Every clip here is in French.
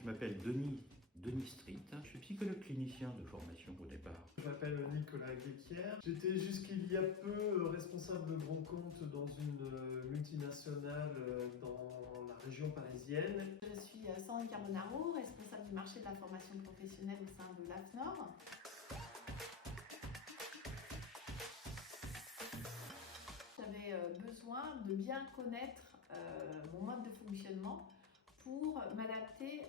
Je m'appelle Denis Street, je suis psychologue clinicien de formation au départ. Je m'appelle Nicolas Guéquière. J'étais jusqu'il y a peu responsable de grand compte dans une multinationale dans la région parisienne. Je suis Sandrine Carbonaro, responsable du marché de la formation professionnelle au sein de l'AFNOR. J'avais besoin de bien connaître mon mode de fonctionnement pour m'adapter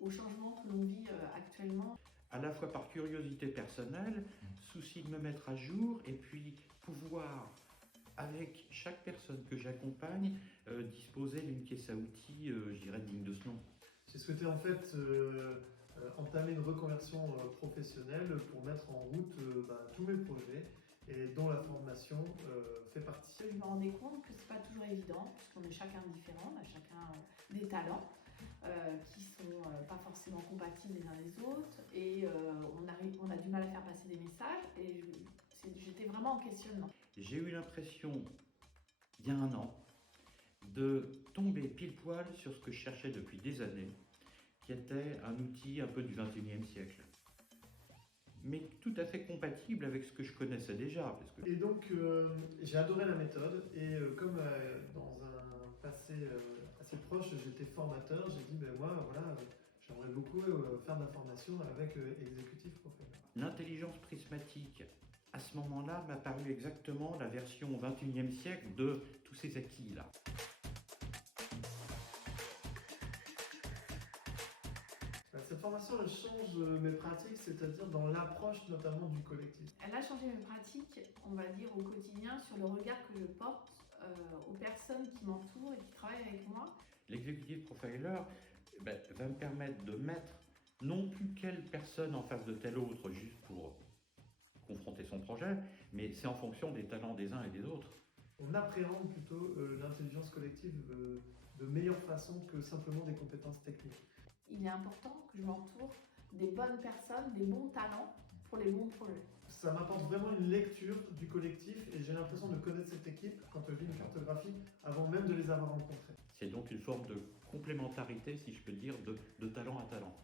aux changements que l'on vit actuellement. À la fois par curiosité personnelle, souci de me mettre à jour et puis pouvoir, avec chaque personne que j'accompagne, disposer d'une caisse à outils, je dirais, digne de ce nom. J'ai souhaité en fait entamer une reconversion professionnelle pour mettre en route tous mes projets et dont la formation fait partie. Je me rendais compte que c'est pas toujours évident, puisqu'on est chacun différent, on a chacun des talents qui sont pas forcément compatibles les uns les autres, et on a du mal à faire passer des messages, et j'étais vraiment en questionnement. J'ai eu l'impression, il y a un an, de tomber pile poil sur ce que je cherchais depuis des années, qui était un outil un peu du XXIe siècle, mais tout à fait compatible avec ce que je connaissais déjà. Et donc j'ai adoré la méthode, et comme dans un passé assez proche j'étais formateur, j'ai dit moi voilà, j'aimerais beaucoup faire de la formation avec Executive Profiler. L'intelligence prismatique, à ce moment-là, m'a paru exactement la version XXIe siècle de tous ces acquis-là. Cette formation, elle change mes pratiques, c'est-à-dire dans l'approche notamment du collectif. Elle a changé mes pratiques, on va dire, au quotidien, sur le regard que je porte aux personnes qui m'entourent et qui travaillent avec moi. L'executive profiler va me permettre de mettre non plus quelle personne en face de telle autre juste pour confronter son projet, mais c'est en fonction des talents des uns et des autres. On appréhende plutôt l'intelligence collective de meilleure façon que simplement des compétences techniques. Il est important que je m'entoure des bonnes personnes, des bons talents pour les bons projets. Ça m'apporte vraiment une lecture du collectif, et j'ai l'impression de connaître cette équipe quand je lis une cartographie avant même de les avoir rencontrés. C'est donc une forme de complémentarité, si je peux dire, de talent à talent.